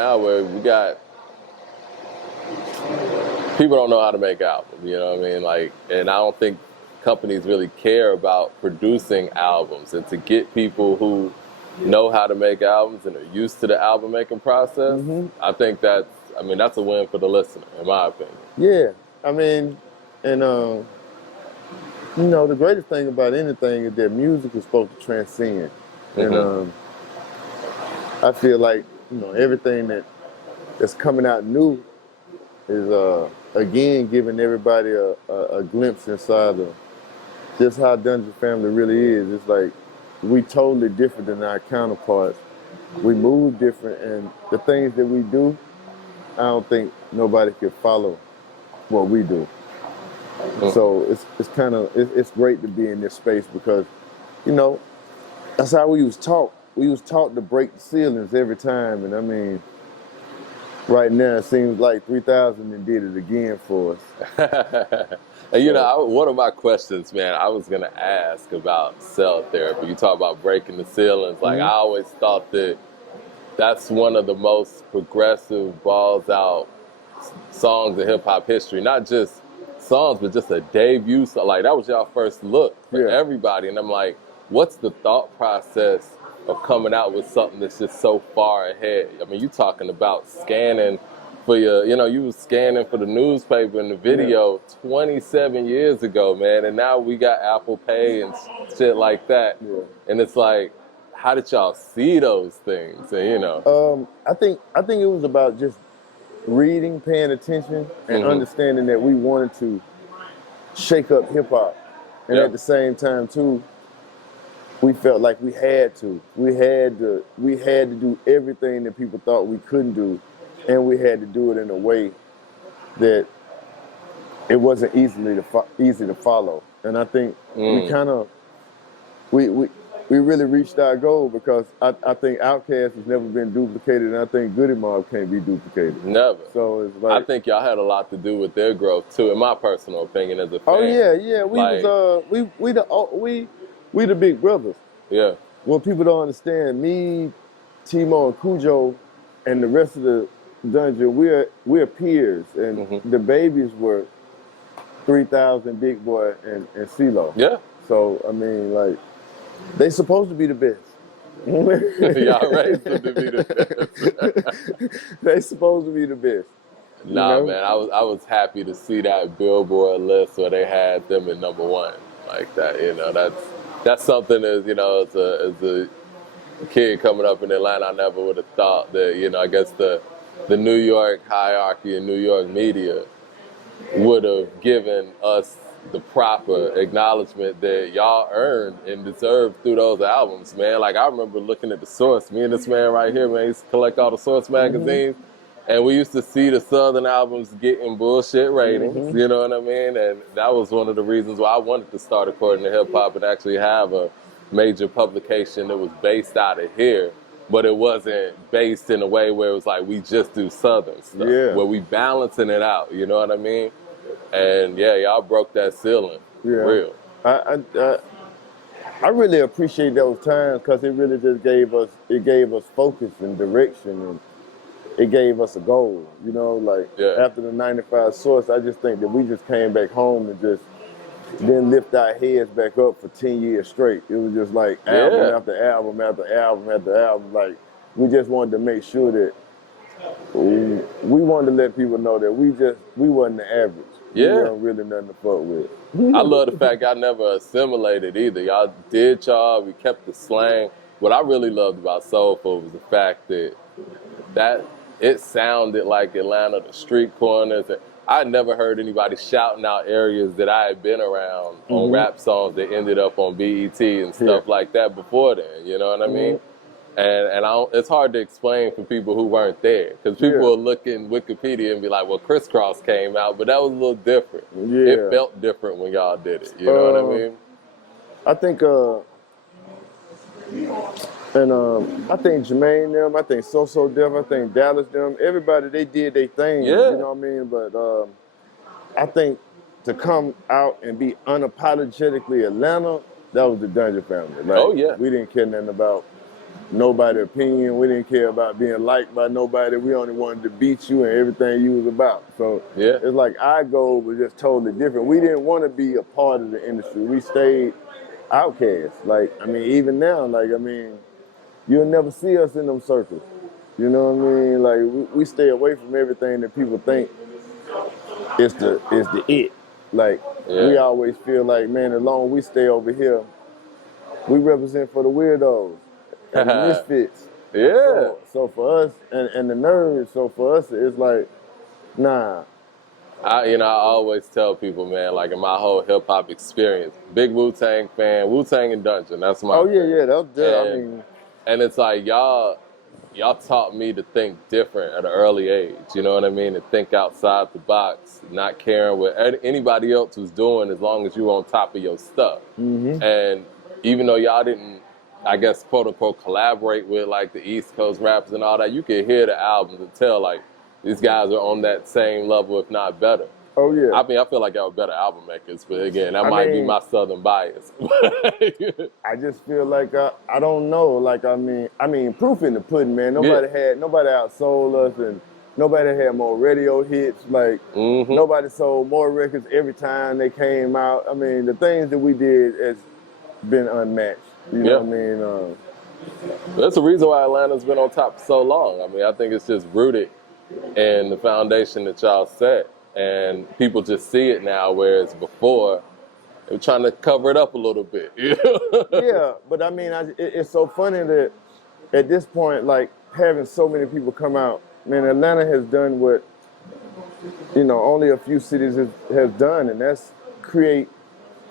now where we got people don't know how to make albums, you know what I mean? Like, and I don't think companies really care about producing albums, and to get people who know how to make albums and are used to the album making process, I think that's a win for the listener, in my opinion. Yeah, I mean, and you know, the greatest thing about anything is that music is supposed to transcend, and I feel like, you know, everything that's coming out new is again giving everybody a glimpse inside of just how Dungeon Family really is. It's like we totally different than our counterparts. We move different, and the things that we do, I don't think nobody could follow what we do. So it's great to be in this space because, you know, that's how we was taught. We was taught to break the ceilings every time, and I mean, right now it seems like 3000 and did it again for us. And you know, one of my questions, man, I was gonna ask about cell therapy. You talk about breaking the ceilings. Like, I always thought that that's one of the most progressive, balls out songs in hip hop history. Not just songs, but just a debut song. Like, that was y'all first look for everybody. And I'm like, what's the thought process of coming out with something that's just so far ahead? I mean, you talking about scanning for your, you know, you was scanning for the newspaper and the video 27 years ago, man. And now we got Apple Pay and shit like that. And it's like, how did y'all see those things? And, you know, I think it was about just reading, paying attention, and understanding that we wanted to shake up hip hop, and at the same time too, we felt like we had to. We had to do everything that people thought we couldn't do, and we had to do it in a way that it wasn't easy to follow. And I think we really reached our goal because I think Outkast has never been duplicated, and I think Goodie Mob can't be duplicated. Never. So it's like, I think y'all had a lot to do with their growth too, in my personal opinion as a fan. Oh yeah. We the big brothers. Yeah. What people don't understand, me, Timo, and Cujo, and the rest of the dungeon, we're peers, and the babies were 3000, Big Boy, and CeeLo. Yeah. So I mean, like, they supposed to be the best. Y'all raised them to be the best. They supposed to be the best. Nah, you know? man, I was happy to see that Billboard list where they had them at #1 like that. You know, that's something as, you know, as a kid coming up in Atlanta, I never would have thought that, you know, I guess the New York hierarchy and New York media would have given us the proper acknowledgement that y'all earned and deserved through those albums, man. Like, I remember looking at The Source. Me and this man right here, man, used to collect all the Source magazines, and we used to see the Southern albums getting bullshit ratings, you know what I mean? And that was one of the reasons why I wanted to start According to Hip Hop and actually have a major publication that was based out of here, but it wasn't based in a way where it was like, we just do Southern stuff, where we balancing it out, you know what I mean? And yeah, y'all broke that ceiling, real. I really appreciate those times because it really just gave us focus and direction, and it gave us a goal. You know, like after the '95 Source, I just think that we just came back home and just didn't lift our heads back up for 10 years straight. It was just like album after album after album after album. Like, we just wanted to make sure that we wanted to let people know that we wasn't the average. We weren't really nothing to fuck with. I love the fact y'all never assimilated either. Y'all did y'all, we kept the slang. What I really loved about Soulful was the fact that it sounded like Atlanta, the street corners. I had never heard anybody shouting out areas that I had been around on rap songs that ended up on BET and stuff like that before then, you know what I mean? And it's hard to explain for people who weren't there, because people will look in Wikipedia and be like, well, Crisscross came out, but that was a little different. It felt different when y'all did it, you know what I mean? I think, I think Jermaine them, I think So them, I think Dallas them, everybody, they did their thing, you know what I mean? But I think to come out and be unapologetically Atlanta, that was the Dungeon Family. Like, we didn't care nothing about nobody's opinion. We didn't care about being liked by nobody. We only wanted to beat you and everything you was about. So Yeah. it's like our goal was just totally different. We didn't want to be a part of the industry. We stayed outcasts. Like, I mean, even now, like, I mean, you'll never see us in them circles. You know what I mean? Like, we stay away from everything that people think is the it. Like, we Yeah. always feel like, man, as long as we stay over here, we represent for the weirdos and the misfits. Yeah. So for us, and the nerds, so for us, it's like, nah. I always tell people, man, like in my whole hip hop experience, big Wu-Tang fan, Wu-Tang and Dungeon, that's my Oh, thing. yeah, that's good. I And mean, and it's like y'all taught me to think different at an early age. You know what I mean? To think outside the box, not caring what anybody else was doing, as long as you were on top of your stuff. And even though y'all didn't, I guess, quote unquote, collaborate with like the East Coast rappers and all that, you could hear the albums and tell like these guys are on that same level, if not better. oh, yeah. I mean, I feel like y'all were better album makers, but again, that I might be mean, my southern bias. I just feel like I don't know. Like, I mean, proof in the pudding, man. Nobody outsold us, and nobody had more radio hits. Like, nobody sold more records every time they came out. I mean, the things that we did has been unmatched. You know what I mean? That's the reason why Atlanta's been on top for so long. I mean, I think it's just rooted in the foundation that y'all set, and people just see it now, whereas before they were trying to cover it up a little bit. Yeah, but I mean, it's so funny that at this point, like, having so many people come out, man, Atlanta has done what, only a few cities has done, and that's create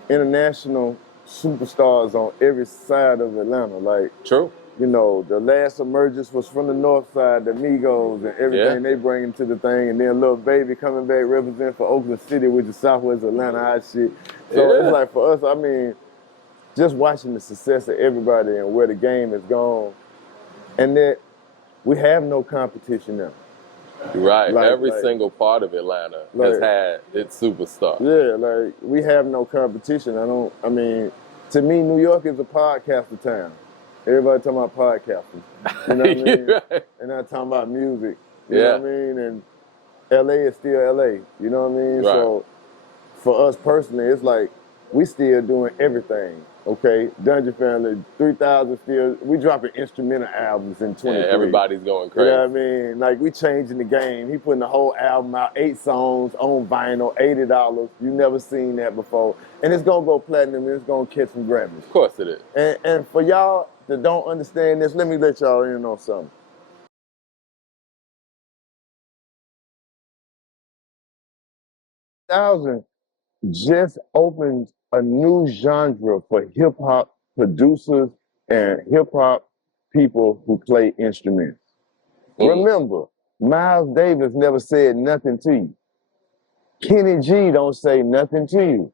international superstars on every side of Atlanta. Like, True. the last emergence was from the north side, the Migos and everything they bring into the thing, and then Lil Baby coming back representing for Oakland City, which is Southwest Atlanta high shit. So it's like, for us, I mean, just watching the success of everybody and where the game has gone, and that we have no competition now. Right. Every single part of Atlanta has had its superstar. Yeah, like, we have no competition. I mean, to me, New York is a podcaster town. Everybody talking about podcasting. You know what I mean? Right. And not talking about music. You know what I mean? And LA is still LA. You know what I mean? Right. So for us personally, it's like we still doing everything. Okay, Dungeon Family, 3000 still. We dropping instrumental albums in 23. Yeah, everybody's going crazy. You know what I mean? Like, we changing the game. He putting the whole album out, 8 songs on vinyl, $80. You never seen that before, and it's gonna go platinum. And it's gonna catch some Grammys. Of course it is. And for y'all that don't understand this, let me let y'all in on something. Thousand just opened a new genre for hip hop producers and hip hop people who play instruments. Remember, Miles Davis never said nothing to you. Kenny G don't say nothing to you.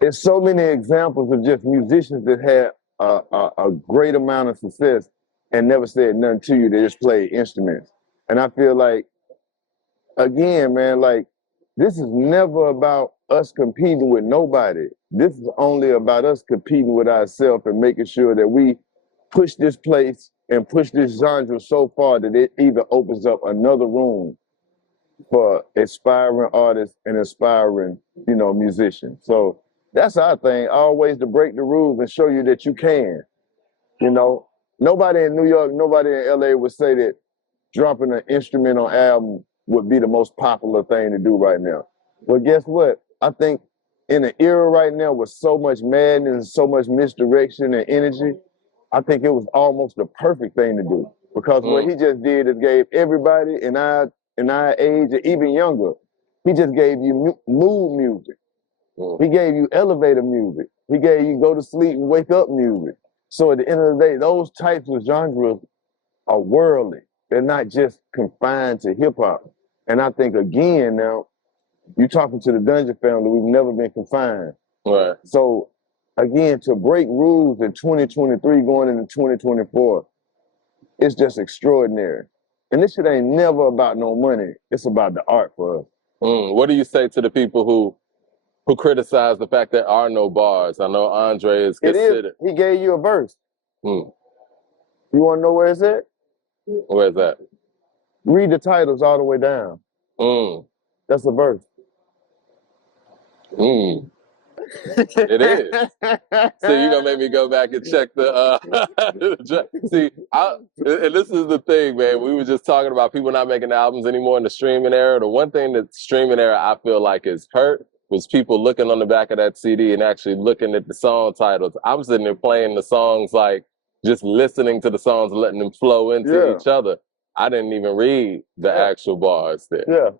There's so many examples of just musicians that had a great amount of success and never said nothing to you. They just played instruments. And I feel like, again, man, like, this is never about us competing with nobody. This is only about us competing with ourselves and making sure that we push this place and push this genre so far that it either opens up another room for aspiring artists and aspiring, musicians. So that's our thing, always to break the rules and show you that you can. Nobody in New York, nobody in LA would say that dropping an instrumental album would be the most popular thing to do right now. Well, guess what? I think in an era right now with so much madness and so much misdirection and energy, I think it was almost the perfect thing to do. Because what he just did is gave everybody in our age, or even younger, he just gave you mood music. He gave you elevator music. He gave you go to sleep and wake up music. So at the end of the day, those types of genres are worldly. They're not just confined to hip hop. And I think, again, now, you're talking to the Dungeon Family, we've never been confined. Right. So, again, to break rules in 2023 going into 2024, it's just extraordinary. And this shit ain't never about no money. It's about the art for us. What do you say to the people who criticize the fact there are no bars? I know Andre is considered. He gave you a verse. You want to know where it's at? Where's that? Read the titles all the way down. That's a verse. It is. So you're gonna make me go back and check the see, and this is the thing, man. We were just talking about people not making albums anymore in the streaming era. The one thing that streaming era I feel like is hurt was people looking on the back of that CD and actually looking at the song titles. I'm sitting there playing the songs, like just listening to the songs and letting them flow into each other. I didn't even read the actual bars there. Yeah.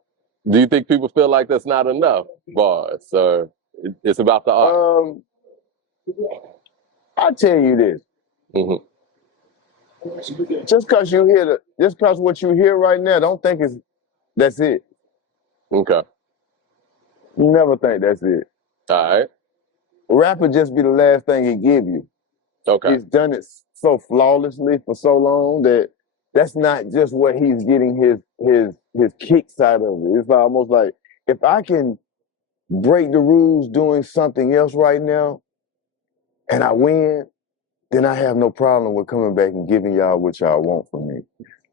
Do you think people feel like that's not enough bars, or it's about the art? I'll tell you this. Just because what you hear right now, don't think that's it. Okay. You never think that's it. All right. Rap would just be the last thing he give you. Okay. He's done it so flawlessly for so long that that's not just what he's getting his kicks out of it. It's almost like, if I can break the rules doing something else right now and I win, then I have no problem with coming back and giving y'all what y'all want from me.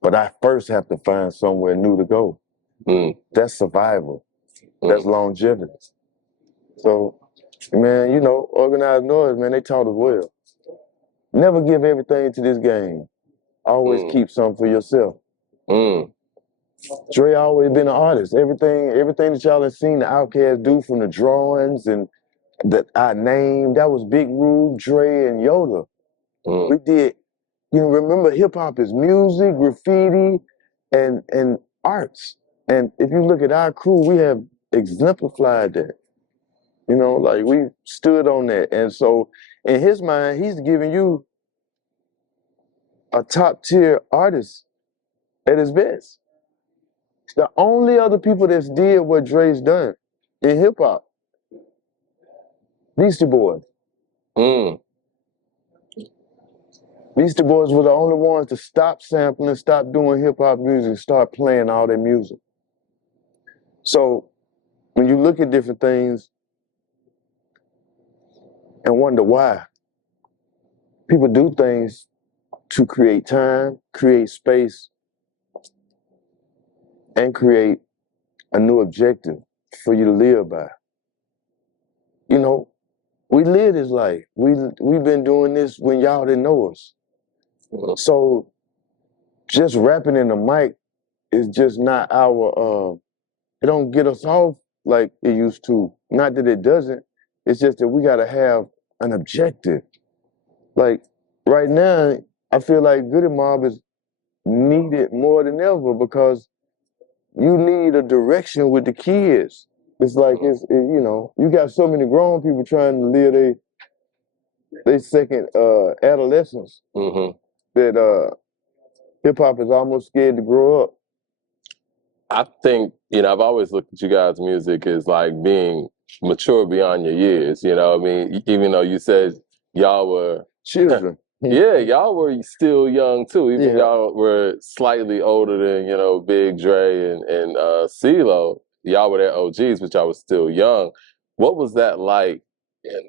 But I first have to find somewhere new to go. That's survival. That's longevity. So, man, you know, Organized Noise, man, they taught us well. Never give everything to this game. Always keep some for yourself. Dre always been an artist. Everything that y'all have seen the Outkast do, from the drawings and that I named, that was Big Rube, Dre, and Yoda. We did, you know, remember, hip hop is music, graffiti, and arts. And if you look at our crew, we have exemplified that. You know, like, we stood on that. And so in his mind, he's giving you a top tier artist at his best. The only other people that's did what Dre's done in hip hop, Beastie Boys. Beastie Boys were the only ones to stop sampling, stop doing hip hop music, start playing all their music. So when you look at different things and wonder why, people do things to create time, create space, and create a new objective for you to live by. You know, we live this life. We've been doing this when y'all didn't know us. So just rapping in the mic is just not our, it don't get us off like it used to. Not that it doesn't, it's just that we gotta have an objective. Like, right now, I feel like Goodie Mob is needed more than ever, because you need a direction with the kids. It's like, you know, you got so many grown people trying to live their second adolescence that hip hop is almost scared to grow up. I think, you know, I've always looked at you guys' music as like being mature beyond your years. You know, I mean, even though you said y'all were children. Yeah, y'all were still young too. Even y'all were slightly older than, you know, Big Dre and CeeLo. Y'all were their OGs, but y'all was still young. What was that like?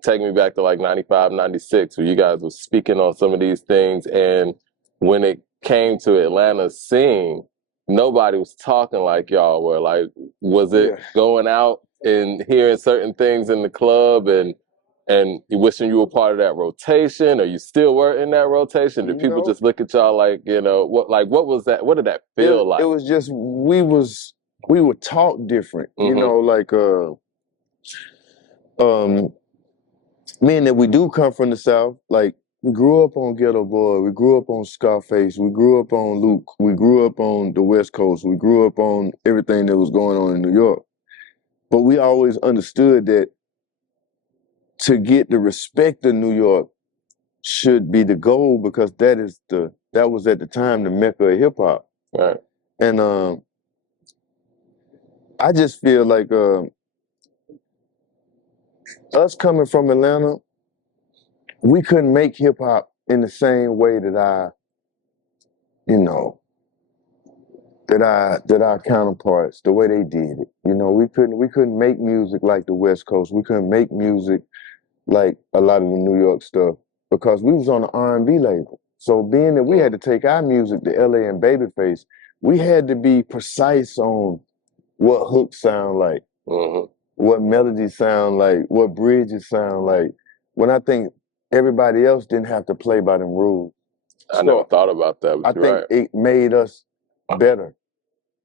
Take me back to like 95, 96, where you guys were speaking on some of these things, and when it came to Atlanta's scene, nobody was talking like y'all were. Like, was it going out and hearing certain things in the club and you wishing you were part of that rotation, or you still were in that rotation? Did people just look at y'all like, you know, what was that? What did that feel like? It was just, we would talk different, you know, like, meaning that we do come from the South. Like, we grew up on Ghetto Boy, we grew up on Scarface, we grew up on Luke, we grew up on the West Coast, we grew up on everything that was going on in New York. But we always understood that to get the respect of New York should be the goal, because that was at the time the Mecca of hip hop. Right. And I just feel like us coming from Atlanta, we couldn't make hip hop in the same way that our counterparts, the way they did it. You know, we couldn't make music like the West Coast. We couldn't make music like a lot of the New York stuff, because we was on the R&B label. So being that we had to take our music to LA and Babyface, we had to be precise on what hooks sound like, what melodies sound like, what bridges sound like. When I think everybody else didn't have to play by them rules. I never thought about that. I think it made us better.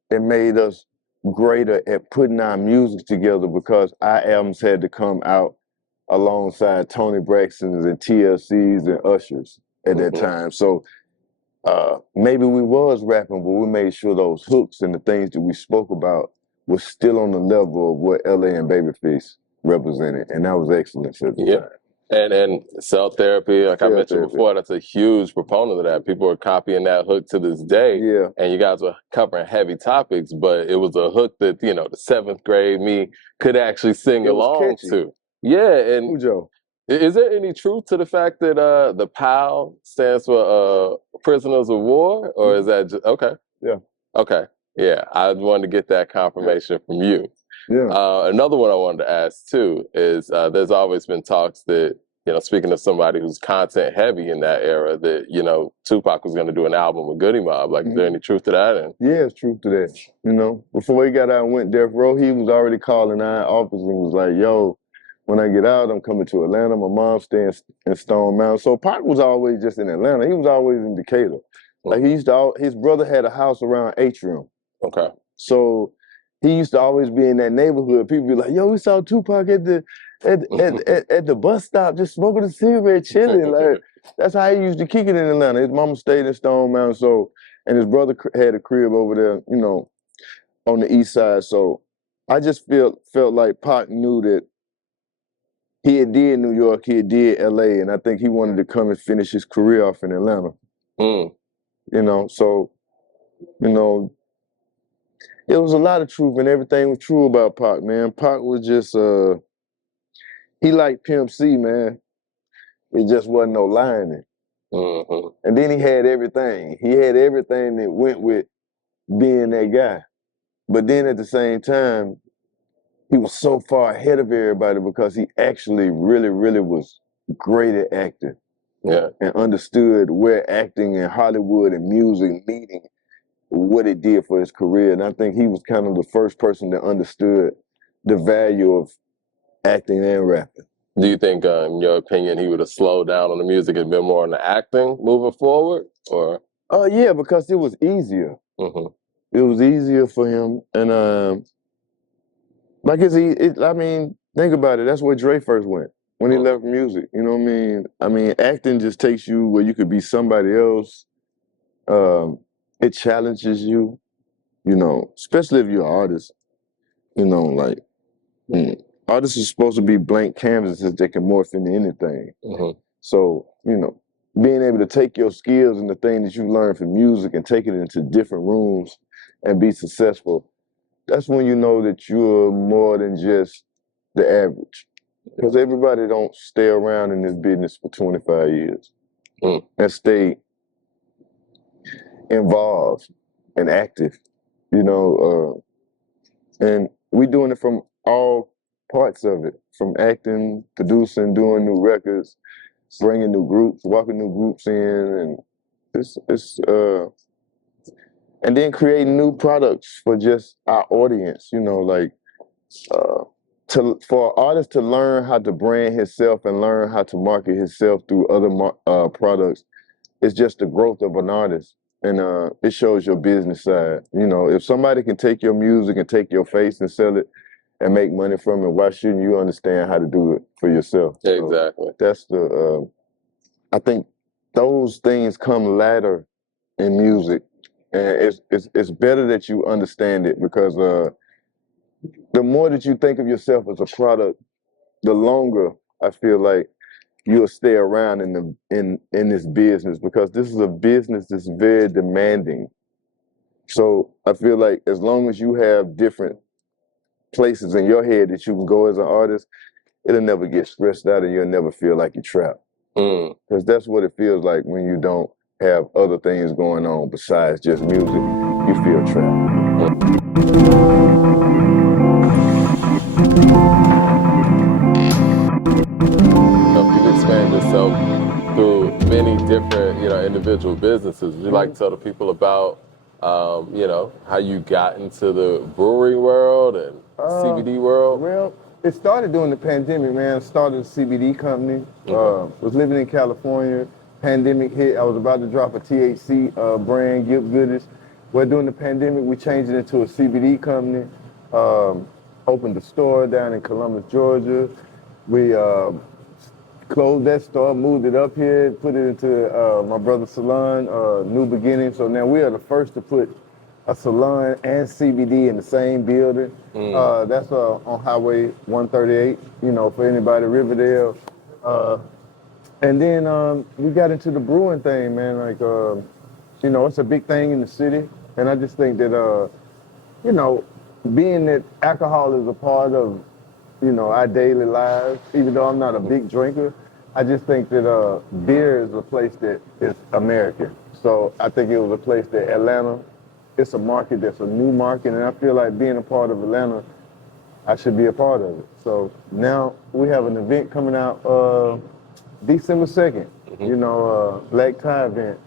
It made us greater at putting our music together because our albums had to come out alongside Tony Braxton's and TLC's and Usher's at that time. So maybe we was rapping, but we made sure those hooks and the things that we spoke about was still on the level of what LA and Babyface represented, and that was excellence at the time. And cell therapy, like I mentioned before, that's a huge proponent of that. People are copying that hook to this day. Yeah. And you guys were covering heavy topics, but it was a hook that, you know, the 7th grade me could actually sing along to. Yeah. And Ujo. Is there any truth to the fact that the POW stands for Prisoners of War? Or is that just, okay. Yeah. Okay. Yeah. I wanted to get that confirmation from you. Yeah. Another one I wanted to ask too is there's always been talks that, you know, speaking of somebody who's content heavy in that era, that, you know, Tupac was going to do an album with Goodie Mob. Like, is there any truth to that? And yeah, it's truth to that. You know, before he got out and went Death Row, he was already calling our office and was like, yo, when I get out, I'm coming to Atlanta. My mom's staying in Stone Mountain. So Pac was always just in Atlanta. He was always in Decatur. Like, he used to, his brother had a house around Atrium. Okay. So he used to always be in that neighborhood. People be like, yo, we saw Tupac at the bus stop just smoking a cigarette, chilling. Like, that's how he used to kick it in Atlanta. His mama stayed in Stone Mountain, so, and his brother had a crib over there, you know, on the east side. So I just felt like Pac knew that he had did New York, he had did LA, and I think he wanted to come and finish his career off in Atlanta. You know, so, you know, it was a lot of truth, and everything was true about Pac, man. Pac was just, he liked Pimp C, man. It just wasn't no lying it. And then he had everything. He had everything that went with being that guy. But then at the same time, he was so far ahead of everybody because he actually really, really was great at acting. Yeah. And understood where acting and Hollywood and music meeting, what it did for his career. And I think he was kind of the first person that understood the value of acting and rapping. Do you think, in your opinion, he would have slowed down on the music and been more on the acting moving forward? Or? Yeah, because it was easier. It was easier for him. And like I mean, think about it. That's where Dre first went when he left music. You know what I mean? I mean, acting just takes you where you could be somebody else. It challenges you, you know, especially if you're an artist. You know, like, artists are supposed to be blank canvases that can morph into anything. So, you know, being able to take your skills and the thing that you learned from music and take it into different rooms and be successful, that's when you know that you're more than just the average. Because everybody don't stay around in this business for 25 years and stay involved and active, you know, and we doing it from all parts of it, from acting, producing, doing new records, bringing new groups, walking new groups in, and and then creating new products for just our audience, you know, like for an artist to learn how to brand himself and learn how to market himself through other products, it's just the growth of an artist. And it shows your business side. You know, if somebody can take your music and take your face and sell it and make money from it, why shouldn't you understand how to do it for yourself? Exactly. So that's I think those things come later in music. And it's better that you understand it because the more that you think of yourself as a product, the longer I feel like you'll stay around in this business, because this is a business that's very demanding. So I feel like as long as you have different places in your head that you can go as an artist, it'll never get stressed out and you'll never feel like you're trapped. Because that's what it feels like when you don't have other things going on besides just music. You feel trapped. You've expanded yourself through being many different, individual businesses. Would you like to tell the people about, how you got into the brewery world and CBD world? Well, it started during the pandemic, man. I started a CBD company. Was living in California. Pandemic hit. I was about to drop a THC brand, Gipp Goodies. Well, during the pandemic, we changed it into a CBD company. Opened a store down in Columbus, Georgia. We closed that store, moved it up here, put it into my brother's salon, New Beginning. So now we are the first to put a salon and CBD in the same building. That's on Highway 138, for anybody, Riverdale. And then we got into the brewing thing, man. Like, it's a big thing in the city. And I just think that, being that alcohol is a part of, our daily lives, even though I'm not a big drinker, I just think that beer is a place that is American. So I think it was a place that Atlanta, it's a market that's a new market, and I feel like being a part of Atlanta, I should be a part of it. So now we have an event coming out December 2nd, Black Tie event.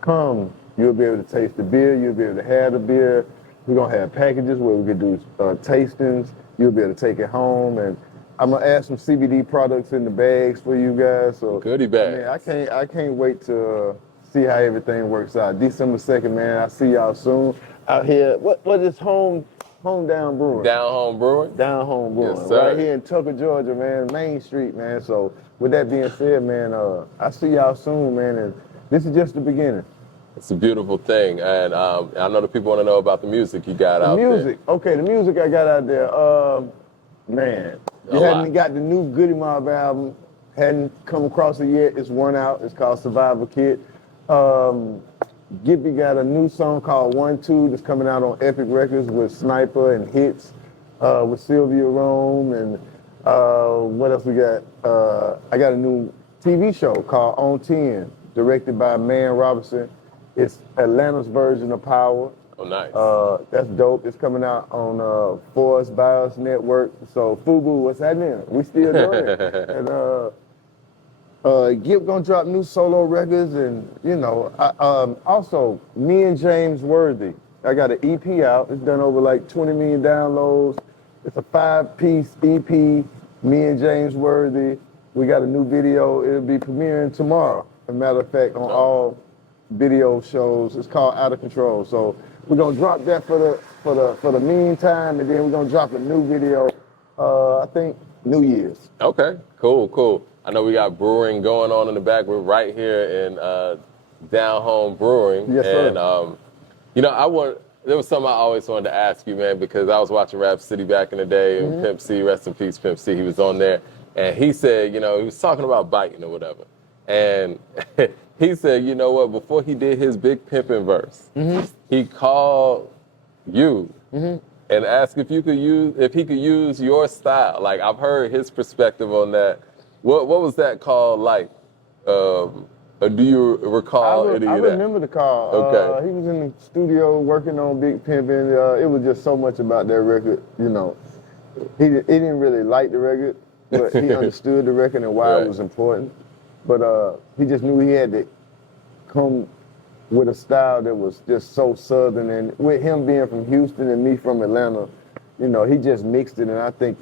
Come, you'll be able to taste the beer, you'll be able to have the beer. We're gonna have packages where we can do tastings. You'll be able to take it home, and I'm gonna add some CBD products in the bags for you guys. So goodie bags. Man, I can't wait to see how everything works out. December 2nd, man. I'll see y'all soon out here. What is Home Down Brewing? Down Home Brewing. Down Home Brewing. Yes, sir. Right here in Tucker, Georgia, man. Main Street, man. So with that being said, man, I'll see y'all soon, man. And this is just the beginning. It's a beautiful thing, and I know the people want to know about the music you got out there. Music, okay, the music I got out there, man, you hadn't got the new Goodie Mob album, hadn't come across it yet, it's one out, it's called Survival Kit. Gippy got a new song called 1-2 that's coming out on Epic Records with Sniper and Hits, with Sylvia Rome, and what else we got? I got a new TV show called On 10, directed by Man Robinson. It's Atlanta's version of Power. Oh, nice. That's dope. It's coming out on Forest Bios Network. So, Fubu, what's happening? We still doing it. And Gipp gonna drop new solo records, and also me and James Worthy. I got an EP out. It's done over like 20 million downloads. It's a 5-piece EP. Me and James Worthy. We got a new video. It'll be premiering tomorrow. As a matter of fact, on all video shows. It's called Out of Control. So we're gonna drop that for the meantime, and then we're gonna drop a new video. I think New Year's. Okay, cool. I know we got brewing going on in the back. We're right here in Down Home Brewing. Yes, sir. And there was something I always wanted to ask you, man, because I was watching Rap City back in the day, and Pimp C, rest in peace, Pimp C. He was on there, and he said, he was talking about biting or whatever, and he said, you know what, before he did his big pimping verse, he called you and asked if he could use your style. Like, I've heard his perspective on that. What was that call like? Do you recall any of that? I remember the call. Okay. He was in the studio working on Big Pimpin'. It was just so much about that record, He didn't really like the record, but he understood the record and why it was important. But he just knew he had to come with a style that was just so Southern. And with him being from Houston and me from Atlanta, he just mixed it. And I think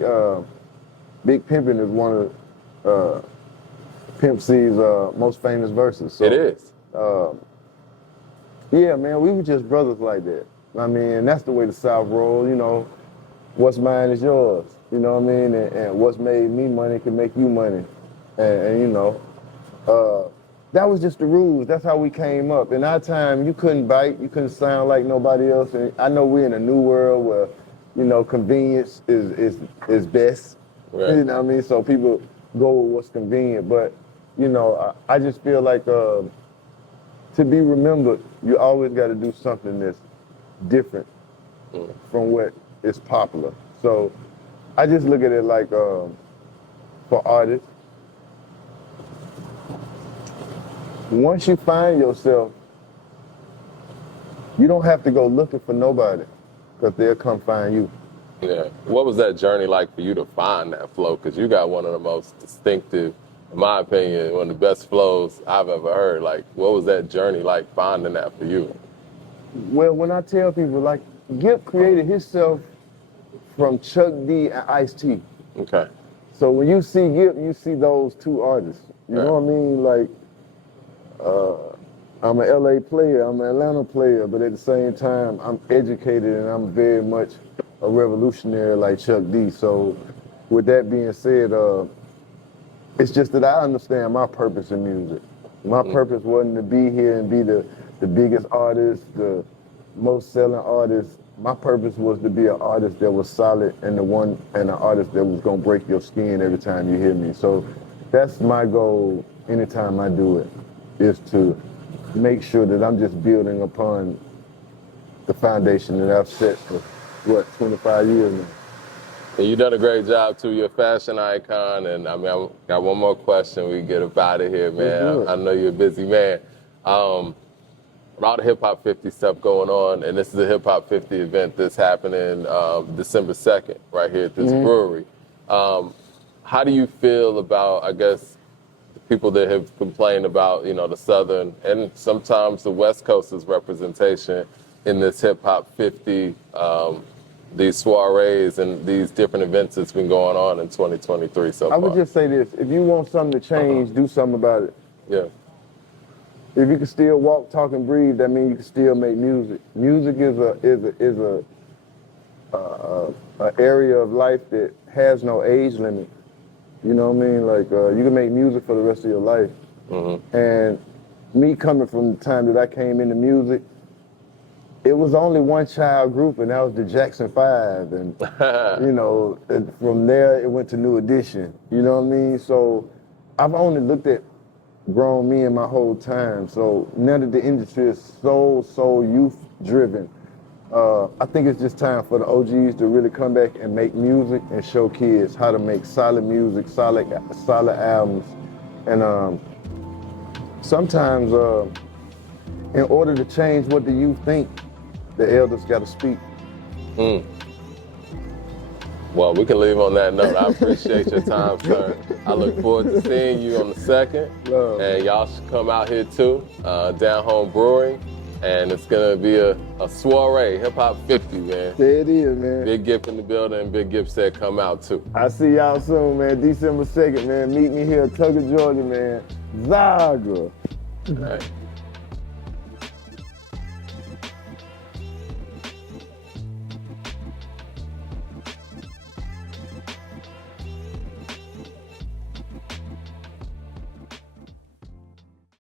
Big Pimpin' is one of Pimp C's most famous verses. So, it is. Yeah, man, we were just brothers like that. I mean, that's the way the South roll, what's mine is yours. You know what I mean? And what's made me money can make you money. And that was just the rules. That's how we came up. In our time, you couldn't bite, you couldn't sound like nobody else. And I know we're in a new world where, convenience is best. Right. You know what I mean? So people go with what's convenient. But, I just feel like to be remembered, you always got to do something that's different from what is popular. So I just look at it like for artists, once you find yourself, you don't have to go looking for nobody, because they'll come find you. Yeah. What was that journey like for you to find that flow? Because you got one of the most distinctive in my opinion, one of the best flows I've ever heard. Like, what was that journey like finding that for you? Well, when I tell people, like, Gipp created himself from Chuck D and Ice-T. Okay. So when you see Gipp, you see those two artists. You know what I mean? Like, I'm an LA player, I'm an Atlanta player, but at the same time, I'm educated and I'm very much a revolutionary like Chuck D. So with that being said, it's just that I understand my purpose in music. My purpose wasn't to be here and be the biggest artist, the most selling artist. My purpose was to be an artist that was solid and an artist that was gonna break your skin every time you hear me. So that's my goal anytime I do it, is to make sure that I'm just building upon the foundation that I've set for, 25 years now. And you've done a great job too. You're a fashion icon, and I mean, I got one more question. We can get up out of here, man. I know you're a busy man. With all the Hip Hop 50 stuff going on, and this is a Hip Hop 50 event that's happening December 2nd, right here at this brewery. How do you feel about, I guess, the people that have complained about, you know, the Southern and sometimes the West Coast's representation in this Hip Hop 50, these soirees and these different events that's been going on in 2023 so far? I would just say this: if you want something to change, do something about it. Yeah. If you can still walk, talk, and breathe, that means you can still make music. Music is a area of life that has no age limit. You know what I mean? Like, you can make music for the rest of your life. And me coming from the time that I came into music, it was only one child group, and that was the Jackson 5. And, you know, and from there, it went to New Edition. You know what I mean? So I've only looked at grown men my whole time. So now that the industry is so youth-driven, I think it's just time for the OGs to really come back and make music and show kids how to make solid music, solid albums. And sometimes, in order to change what the youth think, the elders got to speak. Well, we can leave on that note. I appreciate your time, sir. I look forward to seeing you on the 2nd. And y'all should come out here too, Down Home Brewing. And it's gonna be a soiree, Hip Hop 50, man. There it is, man. Big Gipp in the building. Big Gipp said come out too. I see y'all soon, man. December 2nd, man. Meet me here at Tucker, Georgia, man. Zaga. All right.